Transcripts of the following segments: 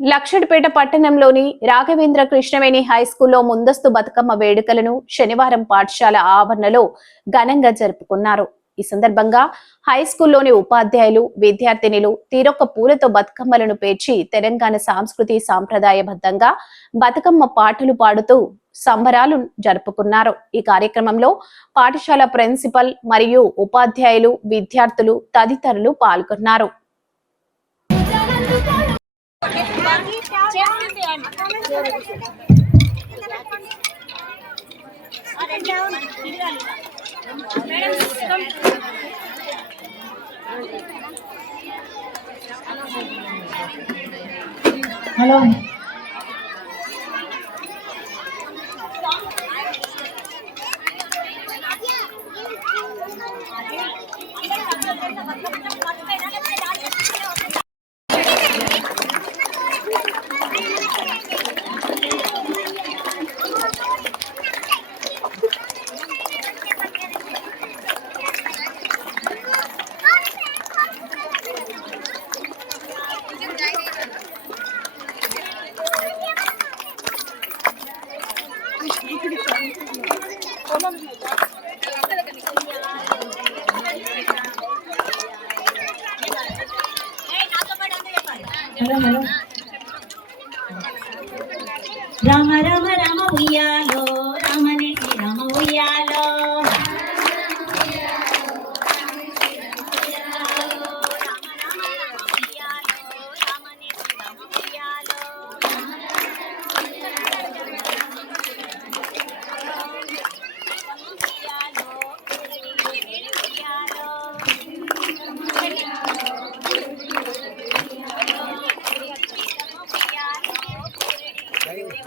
లక్షడిపేట పట్టణంలోని రాఘవేంద్ర కృష్ణవేణి హై స్కూల్లో ముందస్తు బతుకమ్మ వేడుకలను శనివారం పాఠశాల ఆవరణలో ఘనంగా జరుపుకున్నారు. ఈ సందర్భంగా హైస్కూల్లోని ఉపాధ్యాయులు విద్యార్థినిలు తీరొక్క పూలతో బతుకమ్మలను పేర్చి తెలంగాణ సాంస్కృతి సాంప్రదాయబద్ధంగా బతుకమ్మ పాటలు పాడుతూ సంబరాలు జరుపుకున్నారు. ఈ కార్యక్రమంలో పాఠశాల ప్రిన్సిపల్ మరియు ఉపాధ్యాయులు విద్యార్థులు తదితరులు పాల్గొన్నారు. Halo. రామ రామ రామ ఉయ్యాలో రామని రామ ఉయ్యాలో.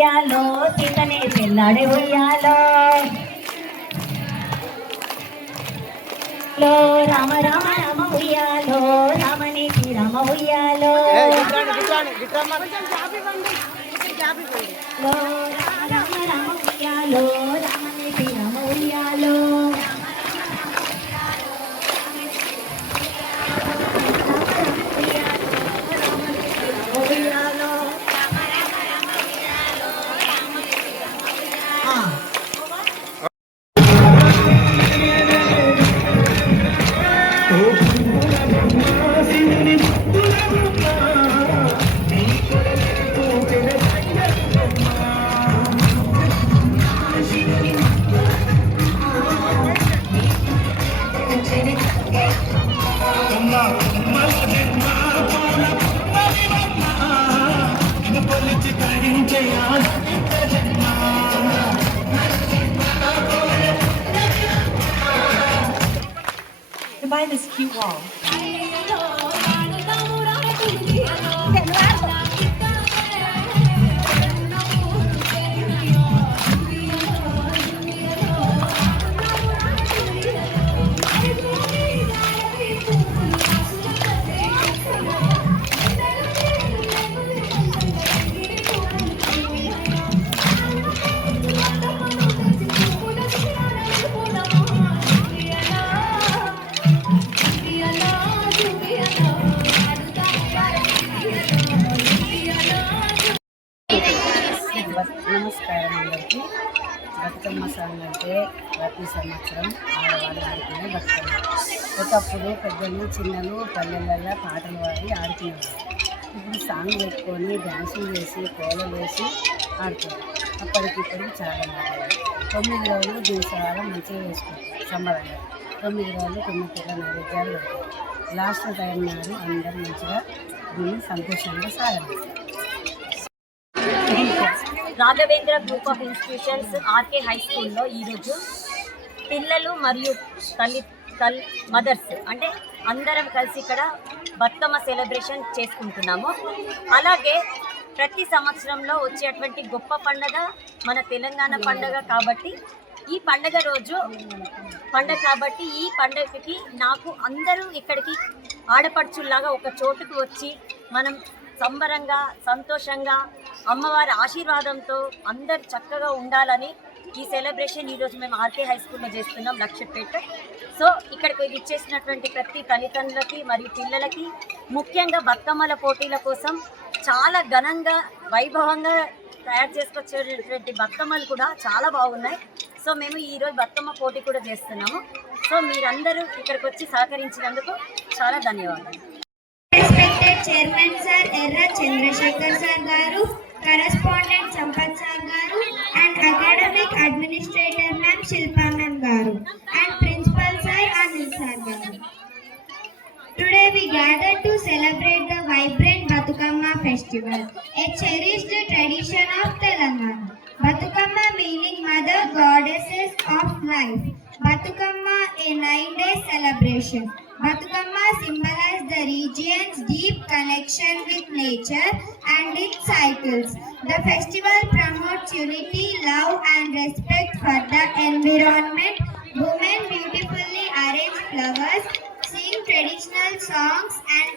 ఉయ్యాలో సీతనే పెళ్ళాడే ఉయ్యాలో రామ రామ రామ ఉయ్యాలో రామని శ్రీరామ ఉయ్యాలో. రామ రామ రామ ఉయ్యాలో buy this cute wall. Bathukamma song అంటే ప్రతి సంవత్సరం ఆడవాళ్ళు ఆడుకునే బతుకమ్మ ఒకప్పుడు పెద్దలు చిన్నలు పల్లెలలో పాటలు పాడి ఆడుకునేవారు. ఇప్పుడు సాంగ్ పెట్టుకొని డ్యాన్సులు వేసి కోలలు వేసి ఆడుతారు అప్పటికిప్పటికి చాలా మారారు తొమ్మిది రోజులు దీని మంచిగా వేసుకుంటారు సంబరంగా. తొమ్మిది రోజులు తొమ్మిది పిల్లల నైవేద్యాలు పెడతారు. లాస్ట్ టైం నాడు అందరూ మంచిగా దీన్ని సంతోషంగా సాగలేదు Raghavendra group of institutions RK high స్కూల్లో ఈరోజు పిల్లలు మరియు తల్లి తల్లి మదర్స్ అంటే అందరం కలిసి ఇక్కడ బతుకమ్మ సెలబ్రేషన్ చేసుకుంటున్నాము. అలాగే ప్రతి సంవత్సరంలో వచ్చేటువంటి గొప్ప పండగ మన తెలంగాణ పండగ కాబట్టి ఈ పండగ రోజు పండగ కాబట్టి ఈ పండగకి నాకు అందరూ ఇక్కడికి ఆడపడుచుల్లాగా ఒక చోటుకు వచ్చి మనం సంబరంగా సంతోషంగా అమ్మవారి ఆశీర్వాదంతో అందరు చక్కగా ఉండాలని ఈ సెలబ్రేషన్ ఈరోజు మేము ఆర్కే హై స్కూల్లో చేస్తున్నాం లక్ష్యపేట. సో ఇక్కడికి ఇచ్చేసినటువంటి ప్రతి తల్లిదండ్రులకి మరియు పిల్లలకి ముఖ్యంగా బతుకమ్మల పోటీల కోసం చాలా ఘనంగా వైభవంగా తయారు చేసుకొచ్చేటటువంటి బతుకమ్మలు కూడా చాలా బాగున్నాయి. సో మేము ఈరోజు బతుకమ్మ పోటీ కూడా చేస్తున్నాము. సో మీరందరూ ఇక్కడికి వచ్చి సహకరించినందుకు చాలా ధన్యవాదాలు. Respected Chairman Sir Erra Chandrasekhar Sir Garu, Correspondent Sampath Sir Garu, and Academic Administrator Ma'am Shilpa Ma'am Garu, and Principal Sir Anil Sir Garu. Today we gathered to celebrate the vibrant Batukamma festival, a cherished tradition of Telangana. Batukamma meaning mother goddesses of life. Batukamma a nine-day celebration. Batukama symbolizes the region's deep connection with nature and its cycles. The festival promotes unity, love and respect for the environment. Women beautifully arrange flowers, sing traditional songs and